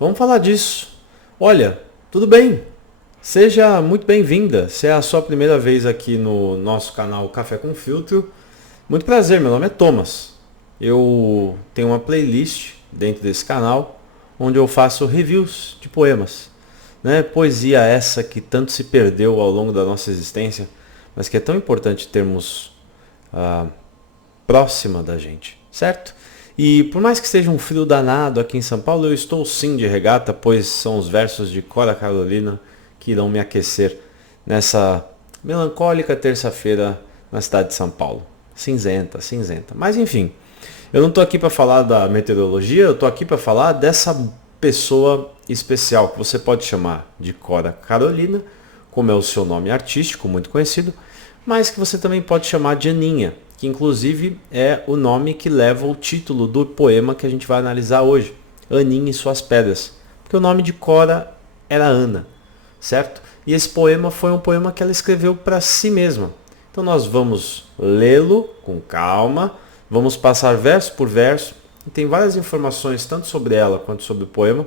Vamos falar disso. Olha, tudo bem? Seja muito bem-vinda. Se é a sua primeira vez aqui no nosso canal Café com Filtro, muito prazer, meu nome é Thomas. Eu tenho uma playlist dentro desse canal onde eu faço reviews de poemas, né? Poesia essa que tanto se perdeu ao longo da nossa existência, mas que é tão importante termos próxima da gente, certo? E por mais que esteja um frio danado aqui em São Paulo, eu estou sim de regata, pois são os versos de Cora Carolina que irão me aquecer nessa melancólica terça-feira na cidade de São Paulo. Cinzenta, cinzenta. Mas enfim, eu não estou aqui para falar da meteorologia, eu estou aqui para falar dessa pessoa especial que você pode chamar de Cora Carolina, como é o seu nome artístico, muito conhecido, mas que você também pode chamar de Aninha, que inclusive é o nome que leva o título do poema que a gente vai analisar hoje, Aninha e suas pedras, porque o nome de Cora era Ana, certo? E esse poema foi um poema que ela escreveu para si mesma. Então nós vamos lê-lo com calma, vamos passar verso por verso, e tem várias informações tanto sobre ela quanto sobre o poema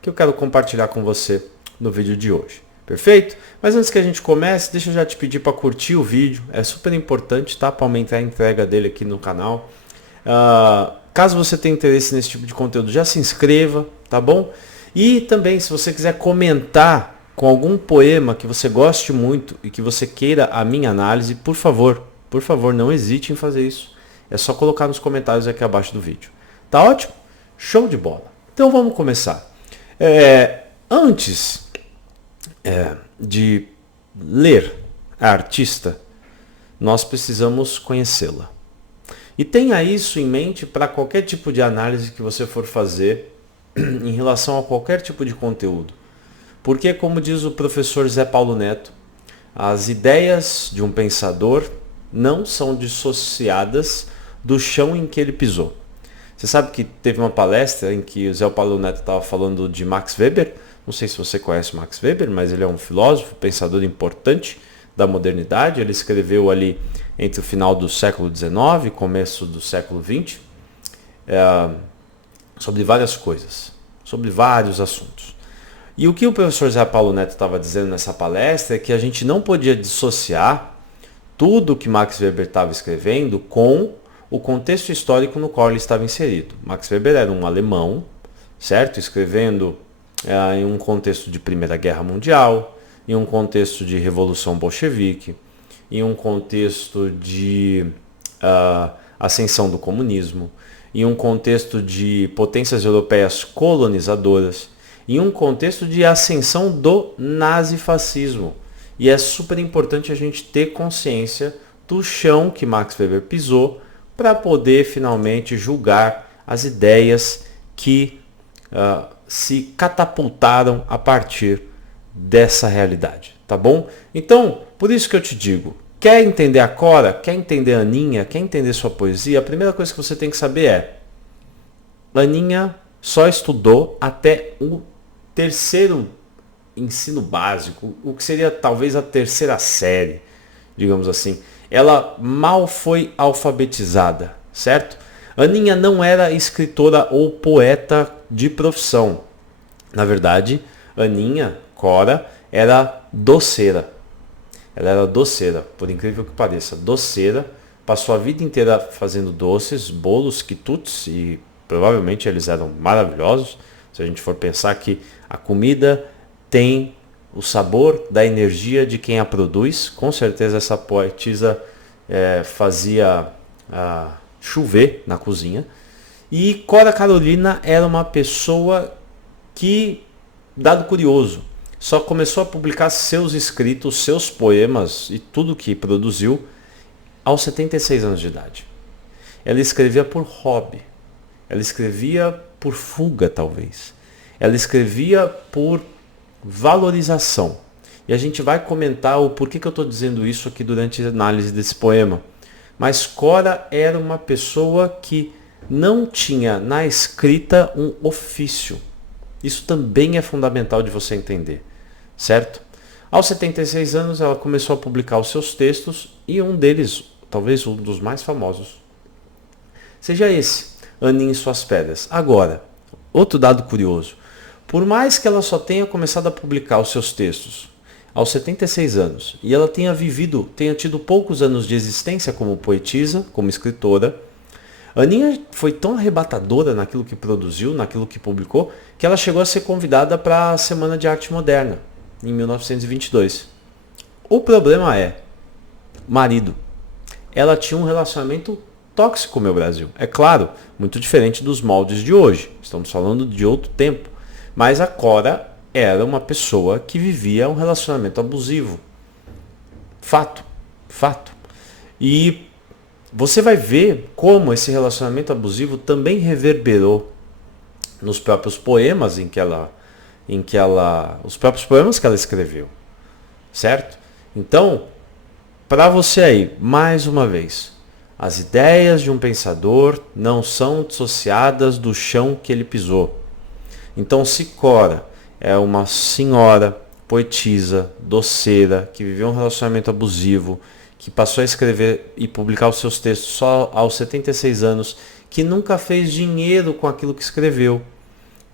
que eu quero compartilhar com você no vídeo de hoje. Perfeito? Mas antes que a gente comece, deixa eu já te pedir para curtir o vídeo. É super importante, tá? Para aumentar a entrega dele aqui no canal. Caso você tenha interesse nesse tipo de conteúdo, já se inscreva, tá bom? E também, se você quiser comentar com algum poema que você goste muito e que você queira a minha análise, por favor, não hesite em fazer isso. É só colocar nos comentários aqui abaixo do vídeo. Tá ótimo? Show de bola. Então vamos começar. Antes de ler a artista, nós precisamos conhecê-la. E tenha isso em mente para qualquer tipo de análise que você for fazer em relação a qualquer tipo de conteúdo. Porque, como diz o professor Zé Paulo Neto, as ideias de um pensador não são dissociadas do chão em que ele pisou. Você sabe que teve uma palestra em que o Zé Paulo Neto estava falando de Max Weber. Não sei se você conhece Max Weber, mas ele é um filósofo, pensador importante da modernidade. Ele escreveu ali entre o final do século XIX e começo do século XX sobre várias coisas, sobre vários assuntos. E o que o professor Zé Paulo Neto estava dizendo nessa palestra é que a gente não podia dissociar tudo que Max Weber estava escrevendo com o contexto histórico no qual ele estava inserido. Max Weber era um alemão, certo? Escrevendo em um contexto de Primeira Guerra Mundial, em um contexto de Revolução Bolchevique, em um contexto de ascensão do comunismo, em um contexto de potências europeias colonizadoras, em um contexto de ascensão do nazifascismo. E é super importante a gente ter consciência do chão que Max Weber pisou para poder finalmente julgar as ideias que se catapultaram a partir dessa realidade, tá bom? Então, por isso que eu te digo, quer entender a Cora, quer entender a Aninha, quer entender sua poesia, a primeira coisa que você tem que saber é: Aninha só estudou até o terceiro ensino básico, o que seria talvez a terceira série, digamos assim. Ela mal foi alfabetizada, certo? Aninha não era escritora ou poeta de profissão. Na verdade, Aninha, Cora, era doceira. Ela era doceira, por incrível que pareça. Doceira, passou a vida inteira fazendo doces, bolos, quitutes, e provavelmente eles eram maravilhosos. Se a gente for pensar que a comida tem o sabor da energia de quem a produz, com certeza essa poetisa fazia chover na cozinha. E Cora Carolina era uma pessoa que, dado curioso, só começou a publicar seus escritos, seus poemas e tudo que produziu aos 76 anos de idade. Ela escrevia por hobby, ela escrevia por fuga talvez, ela escrevia por valorização. E a gente vai comentar o porquê que eu estou dizendo isso aqui durante a análise desse poema. Mas Cora era uma pessoa que não tinha na escrita um ofício. Isso também é fundamental de você entender, certo? Aos 76 anos ela começou a publicar os seus textos e um deles, talvez um dos mais famosos, seja esse, Aninha e suas pedras. Agora, outro dado curioso. Por mais que ela só tenha começado a publicar os seus textos aos 76 anos e ela tenha tido poucos anos de existência como poetisa, como escritora, Aninha foi tão arrebatadora naquilo que produziu, naquilo que publicou, que ela chegou a ser convidada para a Semana de Arte Moderna, em 1922. O problema é, marido. Ela tinha um relacionamento tóxico, meu Brasil. É claro, muito diferente dos moldes de hoje. Estamos falando de outro tempo. Mas a Cora era uma pessoa que vivia um relacionamento abusivo. Fato. Fato. E você vai ver como esse relacionamento abusivo também reverberou nos próprios poemas os próprios poemas que ela escreveu, certo? Então, para você aí, mais uma vez, as ideias de um pensador não são dissociadas do chão que ele pisou. Então, se Cora é uma senhora poetisa, doceira, que viveu um relacionamento abusivo, que passou a escrever e publicar os seus textos só aos 76 anos, que nunca fez dinheiro com aquilo que escreveu,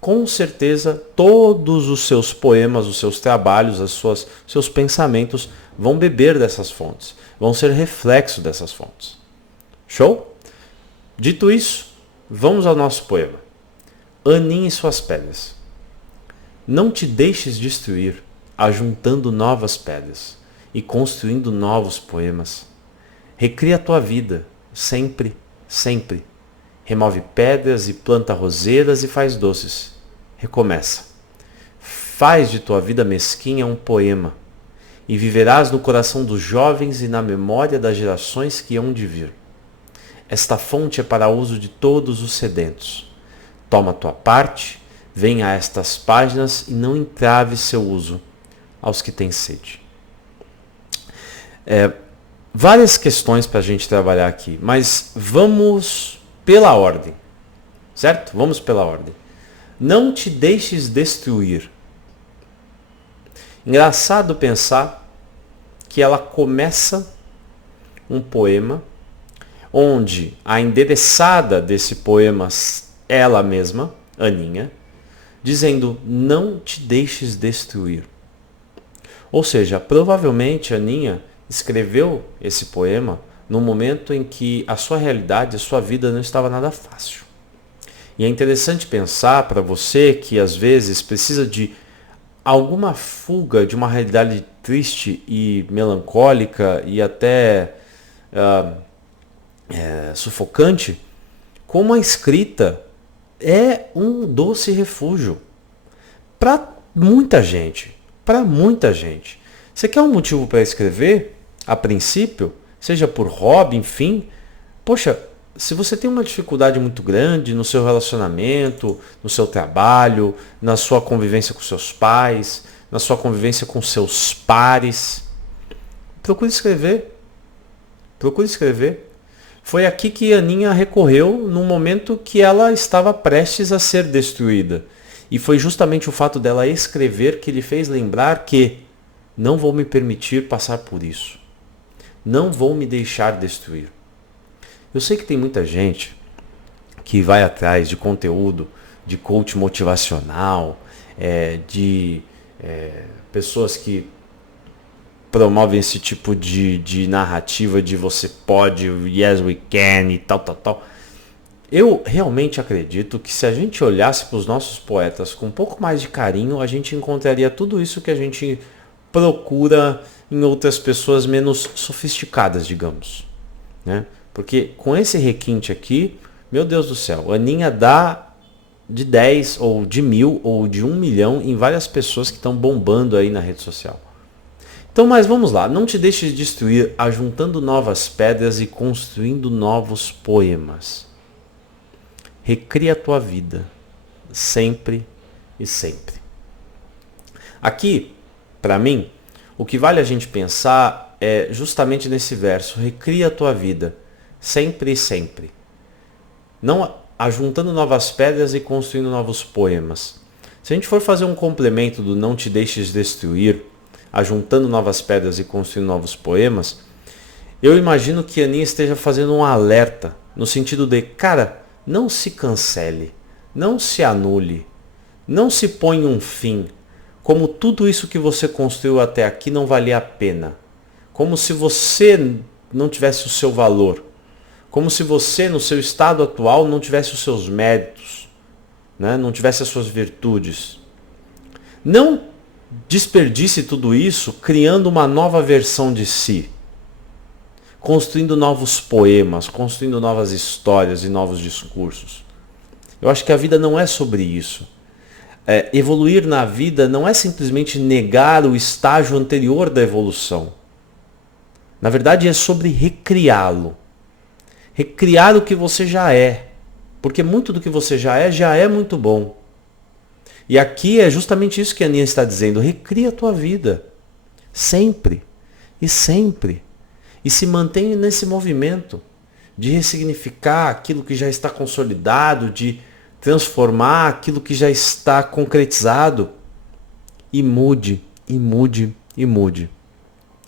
com certeza todos os seus poemas, os seus trabalhos, seus pensamentos vão beber dessas fontes, vão ser reflexo dessas fontes. Show? Dito isso, vamos ao nosso poema. Aninhe suas pedras. Não te deixes destruir, ajuntando novas pedras e construindo novos poemas. Recria a tua vida, sempre, sempre. Remove pedras e planta roseiras e faz doces. Recomeça. Faz de tua vida mesquinha um poema, e viverás no coração dos jovens e na memória das gerações que hão de vir. Esta fonte é para uso de todos os sedentos. Toma tua parte, venha a estas páginas e não entrave seu uso aos que têm sede. Várias questões para a gente trabalhar aqui, mas vamos pela ordem, certo? Vamos pela ordem. Não te deixes destruir. Engraçado pensar que ela começa um poema onde a endereçada desse poema é ela mesma, Aninha, dizendo: não te deixes destruir. Ou seja, provavelmente Aninha escreveu esse poema no momento em que a sua realidade, a sua vida não estava nada fácil. E é interessante pensar para você que às vezes precisa de alguma fuga de uma realidade triste e melancólica e até sufocante, como a escrita é um doce refúgio para muita gente. Para muita gente. Você quer um motivo para escrever? A princípio, seja por hobby, enfim. Poxa, se você tem uma dificuldade muito grande no seu relacionamento, no seu trabalho, na sua convivência com seus pais, na sua convivência com seus pares, procure escrever. Procure escrever. Foi aqui que Aninha recorreu no momento que ela estava prestes a ser destruída. E foi justamente o fato dela escrever que lhe fez lembrar que não vou me permitir passar por isso. Não vou me deixar destruir. Eu sei que tem muita gente que vai atrás de conteúdo, de coach motivacional, de pessoas que promovem esse tipo de narrativa de você pode, yes we can e tal, tal, tal. Eu realmente acredito que se a gente olhasse para os nossos poetas com um pouco mais de carinho, a gente encontraria tudo isso que a gente procura em outras pessoas menos sofisticadas, digamos, né? Porque com esse requinte aqui, meu Deus do céu, Aninha dá de 10 ou de 1000 ou de 1 milhão em várias pessoas que estão bombando aí na rede social. Então, mas vamos lá, não te deixes destruir ajuntando novas pedras e construindo novos poemas. Recria a tua vida, sempre e sempre. Aqui, para mim, o que vale a gente pensar é justamente nesse verso, recria a tua vida, sempre e sempre. Não ajuntando novas pedras e construindo novos poemas. Se a gente for fazer um complemento do não te deixes destruir, ajuntando novas pedras e construindo novos poemas, eu imagino que a Aninha esteja fazendo um alerta, no sentido de, cara, não se cancele, não se anule, Não se põe um fim. Como tudo isso que você construiu até aqui não valia a pena. Como se você não tivesse o seu valor. Como se você, no seu estado atual, não tivesse os seus méritos, né? Não tivesse as suas virtudes. Não desperdice tudo isso criando uma nova versão de si. Construindo novos poemas, construindo novas histórias e novos discursos. Eu acho que a vida não é sobre isso. Evoluir na vida não é simplesmente negar o estágio anterior da evolução. Na verdade, é sobre recriá-lo. Recriar o que você já é. Porque muito do que você já é muito bom. E aqui é justamente isso que a Aninha está dizendo. Recria a tua vida. Sempre. E sempre. E se mantenha nesse movimento de ressignificar aquilo que já está consolidado, de transformar aquilo que já está concretizado. E mude, e mude, e mude.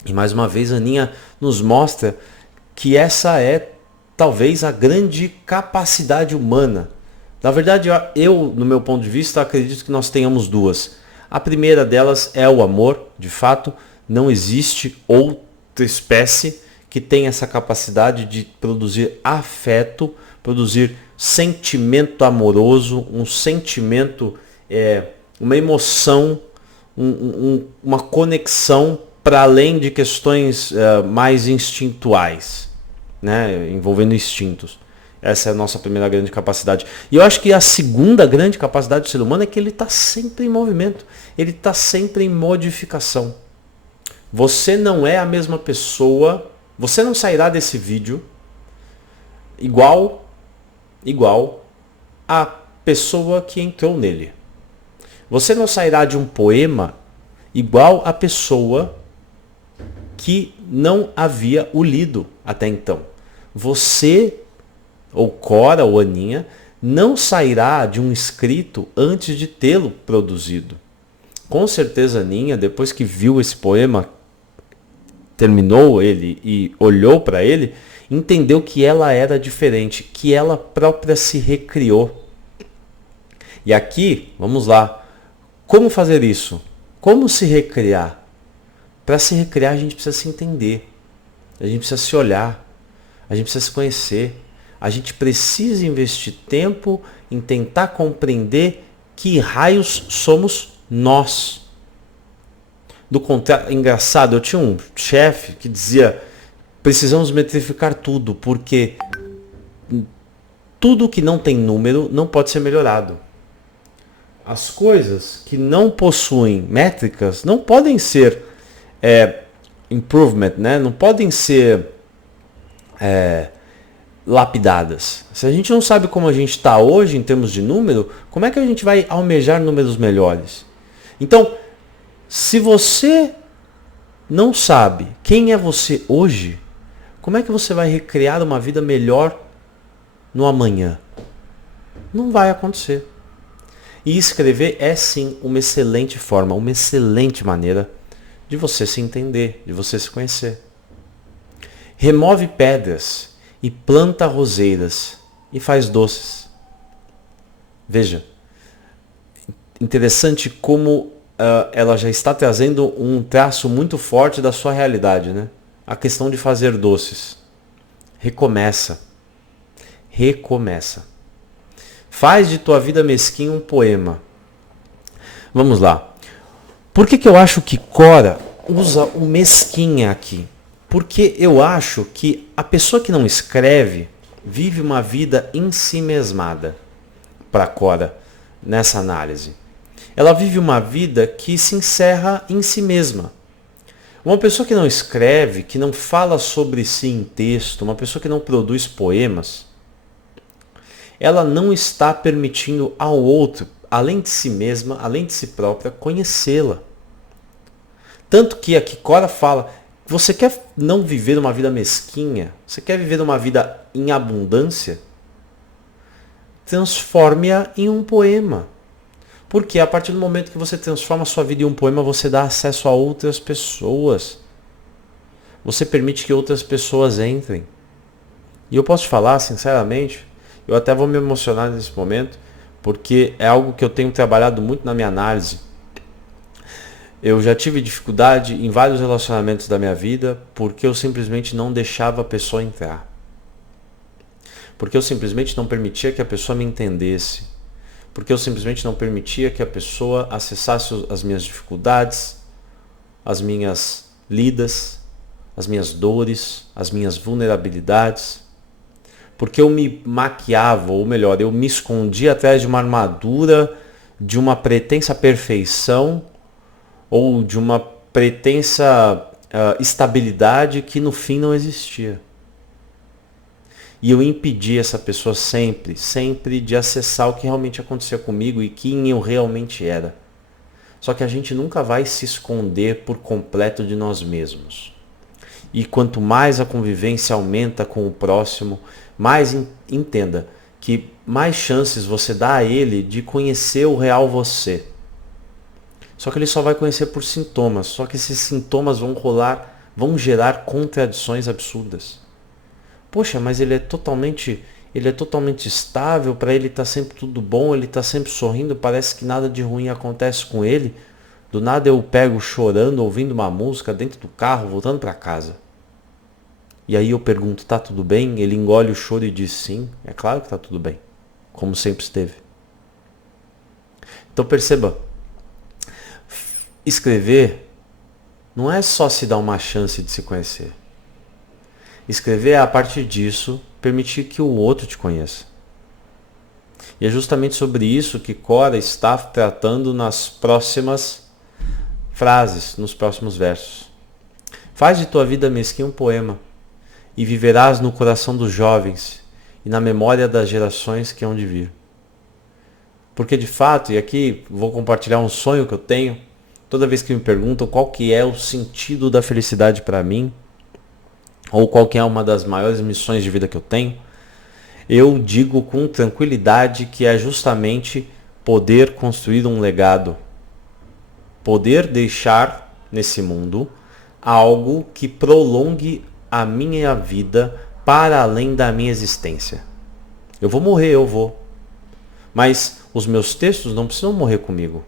E mais uma vez a Aninha nos mostra que essa é talvez a grande capacidade humana. Na verdade, eu, no meu ponto de vista, acredito que nós tenhamos duas. A primeira delas é o amor. De fato, não existe outra espécie que tenha essa capacidade de produzir afeto, produzir sentimento amoroso, um sentimento, uma emoção, uma conexão para além de questões mais instintuais, né? Envolvendo instintos. Essa é a nossa primeira grande capacidade. E eu acho que a segunda grande capacidade do ser humano é que ele está sempre em movimento. Ele está sempre em modificação. Você não é a mesma pessoa. Você não sairá desse vídeo igual a pessoa que entrou nele. Você não sairá de um poema igual a pessoa que não havia o lido até então. Você, ou Cora, ou Aninha, não sairá de um escrito antes de tê-lo produzido. Com certeza, Aninha, depois que viu esse poema, terminou ele e olhou para ele, entendeu que ela era diferente, que ela própria se recriou. E aqui, vamos lá. Como fazer isso? Como se recriar? Para se recriar, a gente precisa se entender. A gente precisa se olhar. A gente precisa se conhecer. A gente precisa investir tempo em tentar compreender que raios somos nós. Do contrário, engraçado, eu tinha um chefe que dizia: precisamos metrificar tudo, porque tudo que não tem número não pode ser melhorado. As coisas que não possuem métricas não podem ser improvement, né? Não podem ser lapidadas. Se a gente não sabe como a gente está hoje em termos de número, como é que a gente vai almejar números melhores? Então, se você não sabe quem é você hoje, como é que você vai recriar uma vida melhor no amanhã? Não vai acontecer. E escrever é sim uma excelente forma, uma excelente maneira de você se entender, de você se conhecer. Remove pedras e planta roseiras e faz doces. Veja, interessante como ela já está trazendo um traço muito forte da sua realidade, né? A questão de fazer doces. Recomeça. Recomeça. Faz de tua vida mesquinha um poema. Vamos lá. Por que eu acho que Cora usa o mesquinha aqui? Porque eu acho que a pessoa que não escreve vive uma vida ensimesmada para Cora nessa análise. Ela vive uma vida que se encerra em si mesma. Uma pessoa que não escreve, que não fala sobre si em texto, uma pessoa que não produz poemas, ela não está permitindo ao outro, além de si mesma, além de si própria, conhecê-la. Tanto que aqui Cora fala: você quer não viver uma vida mesquinha? Você quer viver uma vida em abundância? Transforme-a em um poema. Porque a partir do momento que você transforma a sua vida em um poema, você dá acesso a outras pessoas. Você permite que outras pessoas entrem. E eu posso te falar, sinceramente, eu até vou me emocionar nesse momento, porque é algo que eu tenho trabalhado muito na minha análise. Eu já tive dificuldade em vários relacionamentos da minha vida porque eu simplesmente não deixava a pessoa entrar. Porque eu simplesmente não permitia que a pessoa me entendesse. Porque eu simplesmente não permitia que a pessoa acessasse as minhas dificuldades, as minhas lidas, as minhas dores, as minhas vulnerabilidades. Porque eu me maquiava, ou melhor, eu me escondia atrás de uma armadura, de uma pretensa perfeição, ou de uma pretensa estabilidade que no fim não existia. E eu impedi essa pessoa sempre de acessar o que realmente acontecia comigo e quem eu realmente era. Só que a gente nunca vai se esconder por completo de nós mesmos. E quanto mais a convivência aumenta com o próximo, mais entenda que mais chances você dá a ele de conhecer o real você. Só que ele só vai conhecer por sintomas. Só que esses sintomas vão gerar contradições absurdas. Poxa, mas ele é totalmente estável, para ele tá sempre tudo bom, ele tá sempre sorrindo, parece que nada de ruim acontece com ele. Do nada eu pego chorando, ouvindo uma música dentro do carro, voltando para casa. E aí eu pergunto, tá tudo bem? Ele engole o choro e diz sim, é claro que tá tudo bem, como sempre esteve. Então perceba, escrever não é só se dar uma chance de se conhecer. Escrever é, a partir disso, permitir que o outro te conheça. E é justamente sobre isso que Cora está tratando nas próximas frases, nos próximos versos. Faz de tua vida mesquinha um poema, e viverás no coração dos jovens e na memória das gerações que hão de vir. Porque de fato, e aqui vou compartilhar um sonho que eu tenho, toda vez que me perguntam qual que é o sentido da felicidade para mim, ou qual que é uma das maiores missões de vida que eu tenho, eu digo com tranquilidade que é justamente poder construir um legado. Poder deixar nesse mundo algo que prolongue a minha vida para além da minha existência. Eu vou morrer, eu vou. Mas os meus textos não precisam morrer comigo.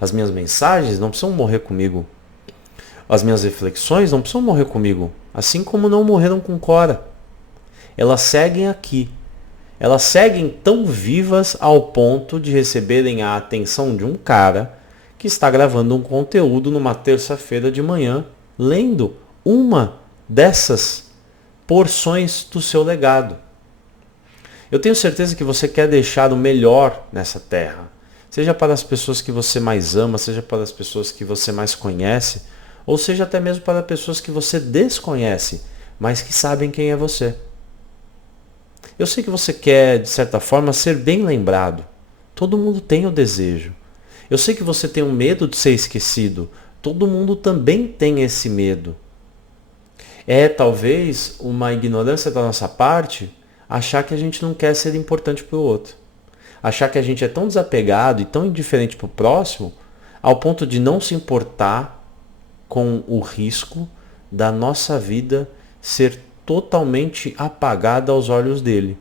As minhas mensagens não precisam morrer comigo. As minhas reflexões não precisam morrer comigo. Assim como não morreram com Cora. Elas seguem aqui. Elas seguem tão vivas ao ponto de receberem a atenção de um cara que está gravando um conteúdo numa terça-feira de manhã, lendo uma dessas porções do seu legado. Eu tenho certeza que você quer deixar o melhor nessa terra. Seja para as pessoas que você mais ama, seja para as pessoas que você mais conhece, ou seja até mesmo para pessoas que você desconhece, mas que sabem quem é você. Eu sei que você quer, de certa forma, ser bem lembrado. Todo mundo tem o desejo. Eu sei que você tem um medo de ser esquecido. Todo mundo também tem esse medo. É talvez uma ignorância da nossa parte achar que a gente não quer ser importante para o outro. Achar que a gente é tão desapegado e tão indiferente para o próximo ao ponto de não se importar com o risco da nossa vida ser totalmente apagada aos olhos dele.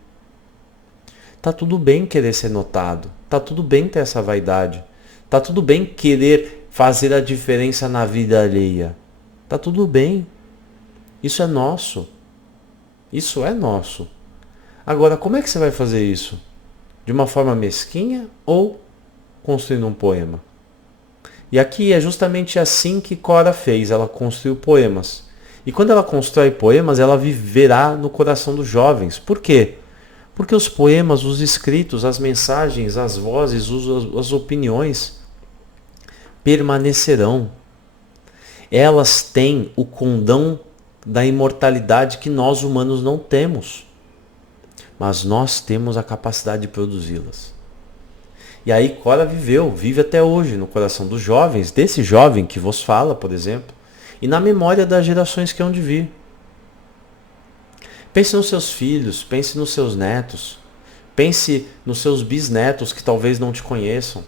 Tá tudo bem querer ser notado. Tá tudo bem ter essa vaidade. Tá tudo bem querer fazer a diferença na vida alheia. Tá tudo bem. Isso é nosso. Isso é nosso. Agora, como é que você vai fazer isso? De uma forma mesquinha ou construindo um poema? E aqui é justamente assim que Cora fez. Ela construiu poemas. E quando ela constrói poemas, ela viverá no coração dos jovens. Por quê? Porque os poemas, os escritos, as mensagens, as vozes, as opiniões permanecerão. Elas têm o condão da imortalidade que nós humanos não temos. Mas nós temos a capacidade de produzi-las. E aí Cora vive até hoje no coração dos jovens, desse jovem que vos fala, por exemplo, e na memória das gerações que hão de vir. Pense nos seus filhos, pense nos seus netos, pense nos seus bisnetos que talvez não te conheçam.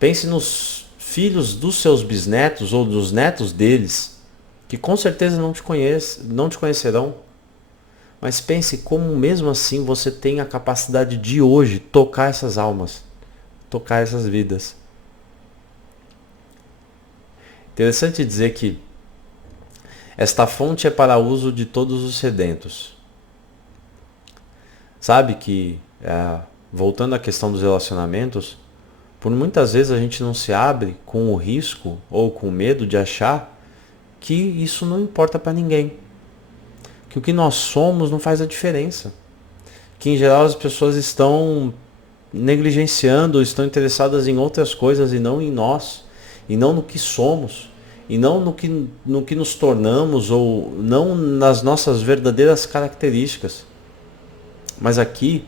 Pense nos filhos dos seus bisnetos ou dos netos deles, que com certeza não te conhecerão. Mas pense como mesmo assim você tem a capacidade de hoje tocar essas almas, tocar essas vidas. Interessante dizer que esta fonte é para uso de todos os sedentos. Sabe que, voltando à questão dos relacionamentos, por muitas vezes a gente não se abre com o risco ou com o medo de achar que isso não importa para ninguém. Que o que nós somos não faz a diferença. Que em geral as pessoas estão negligenciando, estão interessadas em outras coisas e não em nós, e não no que somos, e não no que nos tornamos, ou não nas nossas verdadeiras características. Mas aqui,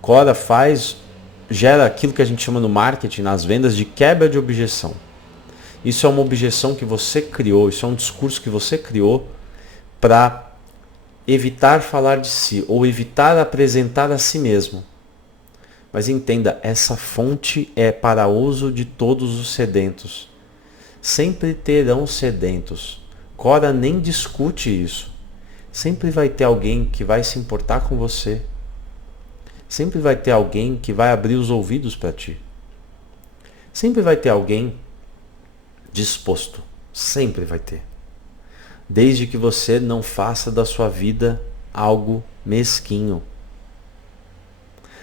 Cora gera aquilo que a gente chama no marketing, nas vendas, de quebra de objeção. Isso é uma objeção que você criou, isso é um discurso que você criou para evitar falar de si, ou evitar apresentar a si mesmo. Mas entenda, essa fonte é para uso de todos os sedentos. Sempre terão sedentos. Cora nem discute isso. Sempre vai ter alguém que vai se importar com você. Sempre vai ter alguém que vai abrir os ouvidos para ti. Sempre vai ter alguém disposto. Sempre vai ter. Desde que você não faça da sua vida algo mesquinho.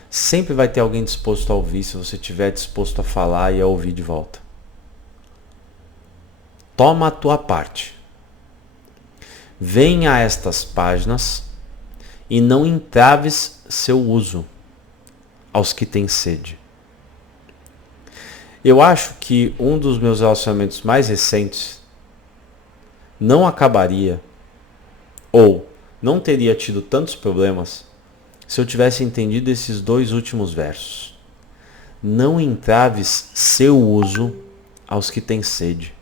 Sempre vai ter alguém disposto a ouvir, se você estiver disposto a falar e a ouvir de volta. Toma a tua parte. Venha a estas páginas e não entraves seu uso aos que têm sede. Eu acho que um dos meus relacionamentos mais recentes não acabaria ou não teria tido tantos problemas se eu tivesse entendido esses 2 últimos versos. Não entraves seu uso aos que têm sede.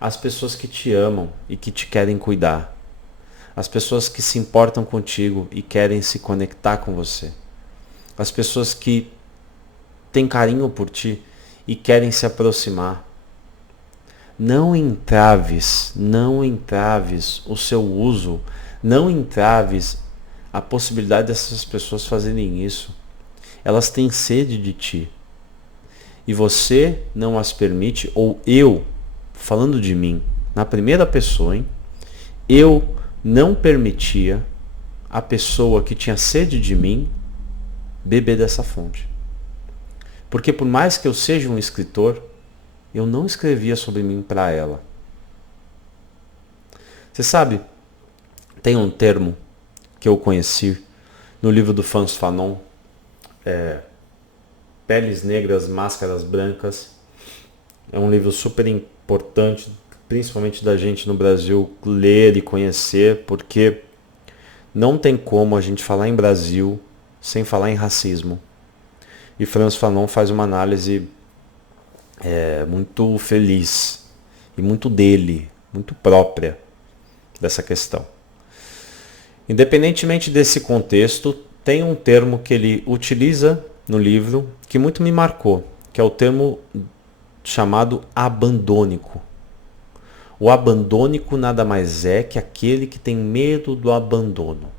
As pessoas que te amam e que te querem cuidar. As pessoas que se importam contigo e querem se conectar com você. As pessoas que têm carinho por ti e querem se aproximar. Não entraves o seu uso, não entraves a possibilidade dessas pessoas fazerem isso. Elas têm sede de ti. E você não as permite, ou eu, falando de mim, na primeira pessoa, eu não permitia a pessoa que tinha sede de mim beber dessa fonte. Porque por mais que eu seja um escritor, eu não escrevia sobre mim para ela. Você sabe, tem um termo que eu conheci no livro do Frantz Fanon, Peles Negras, Máscaras Brancas. É um livro super importante, principalmente da gente no Brasil, ler e conhecer, porque não tem como a gente falar em Brasil sem falar em racismo. E Frantz Fanon faz uma análise muito feliz e muito dele, muito própria dessa questão. Independentemente desse contexto, tem um termo que ele utiliza no livro que muito me marcou, que é o termo chamado abandônico. O abandônico nada mais é que aquele que tem medo do abandono.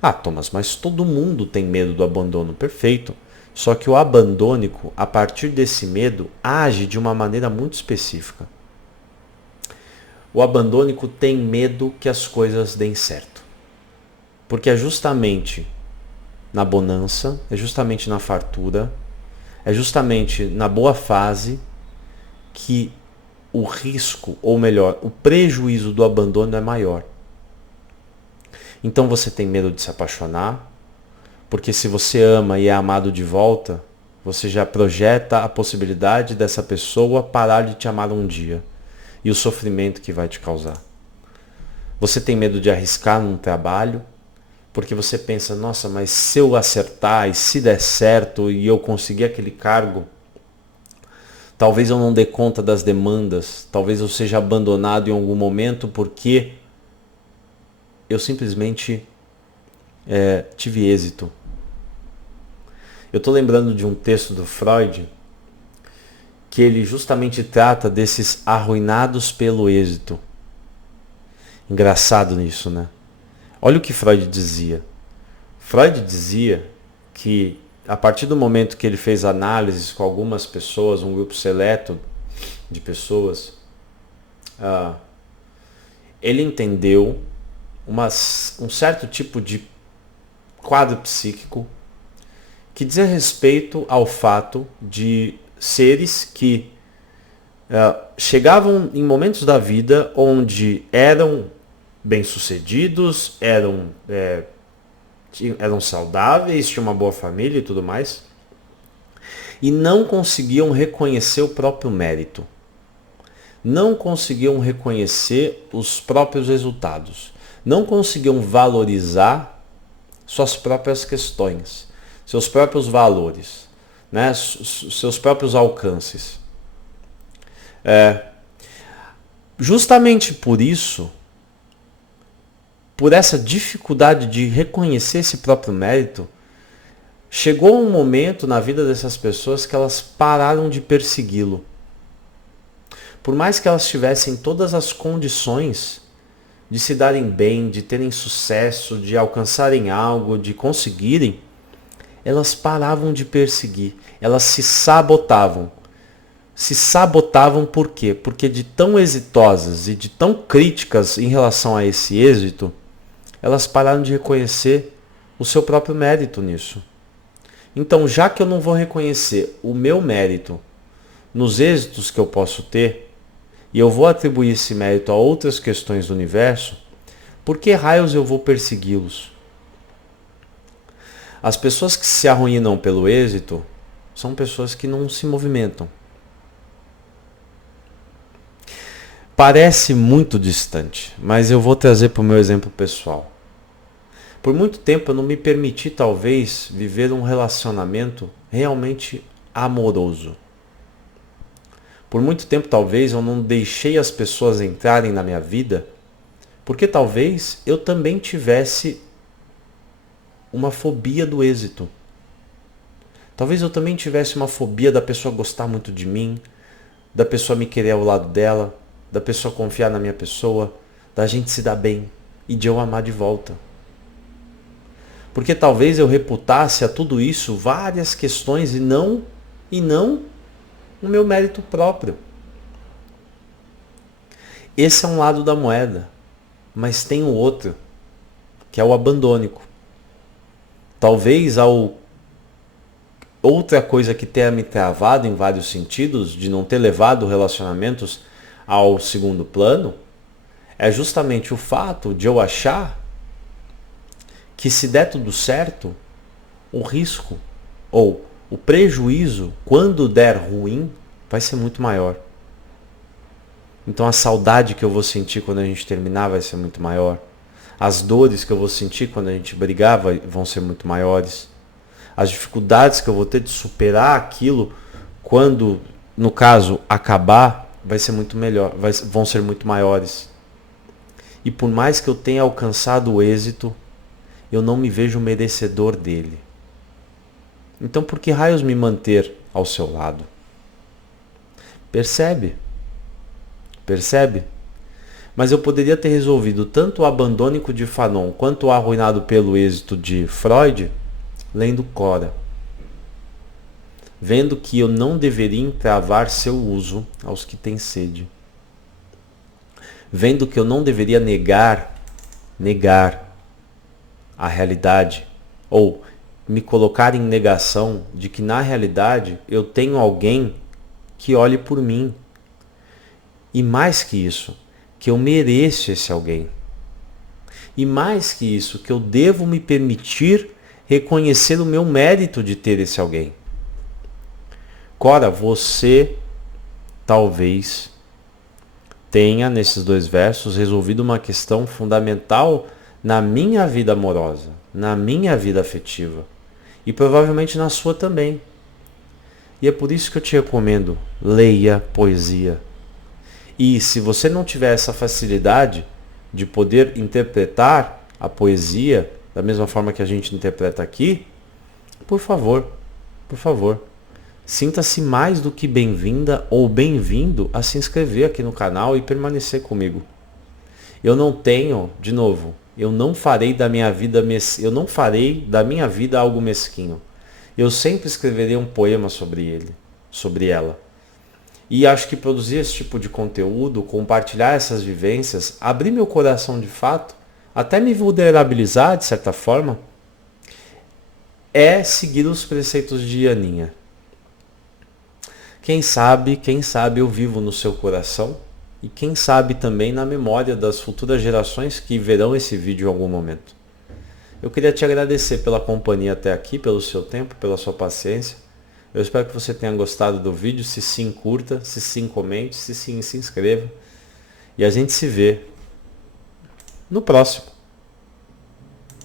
Ah, Thomas, mas todo mundo tem medo do abandono. Perfeito. Só que o abandônico, a partir desse medo, age de uma maneira muito específica. O abandônico tem medo que as coisas deem certo. Porque é justamente na bonança, é justamente na fartura, é justamente na boa fase que o risco, ou melhor, o prejuízo do abandono é maior. Então você tem medo de se apaixonar, porque se você ama e é amado de volta, você já projeta a possibilidade dessa pessoa parar de te amar um dia e o sofrimento que vai te causar. Você tem medo de arriscar num trabalho, porque você pensa, nossa, mas se eu acertar e se der certo e eu conseguir aquele cargo, talvez eu não dê conta das demandas, talvez eu seja abandonado em algum momento porque eu simplesmente tive êxito. Eu estou lembrando de um texto do Freud que ele justamente trata desses arruinados pelo êxito. engraçado nisso, né? Olha o que Freud dizia. Freud dizia que a partir do momento que ele fez análises com algumas pessoas, um grupo seleto de pessoas, ele entendeu um certo tipo de quadro psíquico que dizia respeito ao fato de seres que chegavam em momentos da vida onde eram bem-sucedidos, eram saudáveis, tinham uma boa família e tudo mais, e não conseguiam reconhecer o próprio mérito. Não conseguiam reconhecer os próprios resultados. Não conseguiam valorizar suas próprias questões, seus próprios valores, né? Seus próprios alcances. Justamente por isso, por essa dificuldade de reconhecer esse próprio mérito, chegou um momento na vida dessas pessoas que elas pararam de persegui-lo. Por mais que elas tivessem todas as condições de se darem bem, de terem sucesso, de alcançarem algo, de conseguirem, elas paravam de perseguir, elas se sabotavam. Se sabotavam por quê? Porque de tão exitosas e de tão críticas em relação a esse êxito, elas pararam de reconhecer o seu próprio mérito nisso. Então, já que eu não vou reconhecer o meu mérito nos êxitos que eu posso ter, e eu vou atribuir esse mérito a outras questões do universo, por que raios eu vou persegui-los? As pessoas que se arruinam pelo êxito são pessoas que não se movimentam. Parece muito distante, mas eu vou trazer para o meu exemplo pessoal. Por muito tempo eu não me permiti, talvez, viver um relacionamento realmente amoroso. Por muito tempo, talvez, eu não deixei as pessoas entrarem na minha vida, porque talvez eu também tivesse uma fobia do êxito. Talvez eu também tivesse uma fobia da pessoa gostar muito de mim, da pessoa me querer ao lado dela, da pessoa confiar na minha pessoa, da gente se dar bem e de eu amar de volta. Porque talvez eu reputasse a tudo isso várias questões e não o meu mérito próprio. Esse é um lado da moeda, mas tem o outro, que é o abandônico. Talvez outra coisa que tenha me travado em vários sentidos, de não ter levado relacionamentos ao segundo plano, é justamente o fato de eu achar que se der tudo certo, o risco ou o prejuízo, quando der ruim, vai ser muito maior. Então a saudade que eu vou sentir quando a gente terminar vai ser muito maior. As dores que eu vou sentir quando a gente brigar vão ser muito maiores. As dificuldades que eu vou ter de superar aquilo quando, no caso, acabar, vai ser muito melhor, vão ser muito maiores. E por mais que eu tenha alcançado o êxito, eu não me vejo merecedor dele. Então por que raios me manter ao seu lado? Percebe? Percebe? Mas eu poderia ter resolvido tanto o abandônico de Fanon quanto o arruinado pelo êxito de Freud lendo Cora. Vendo que eu não deveria entravar seu uso aos que têm sede. Vendo que eu não deveria negar a realidade, ou me colocar em negação de que na realidade eu tenho alguém que olhe por mim. E mais que isso, que eu mereço esse alguém. E mais que isso, que eu devo me permitir reconhecer o meu mérito de ter esse alguém. Cora, você talvez tenha nesses dois versos resolvido uma questão fundamental na minha vida amorosa, na minha vida afetiva e provavelmente na sua também. E é por isso que eu te recomendo, leia poesia. E se você não tiver essa facilidade de poder interpretar a poesia da mesma forma que a gente interpreta aqui, por favor, sinta-se mais do que bem-vinda ou bem-vindo a se inscrever aqui no canal e permanecer comigo. Eu não tenho, de novo, eu não farei da minha vida algo mesquinho. Eu sempre escreverei um poema sobre ele, sobre ela. E acho que produzir esse tipo de conteúdo, compartilhar essas vivências, abrir meu coração de fato, até me vulnerabilizar de certa forma, é seguir os preceitos de Aninha. Quem sabe eu vivo no seu coração e quem sabe também na memória das futuras gerações que verão esse vídeo em algum momento. Eu queria te agradecer pela companhia até aqui, pelo seu tempo, pela sua paciência. Eu espero que você tenha gostado do vídeo. Se sim, curta. Se sim, comente. Se sim, se inscreva. E a gente se vê no próximo.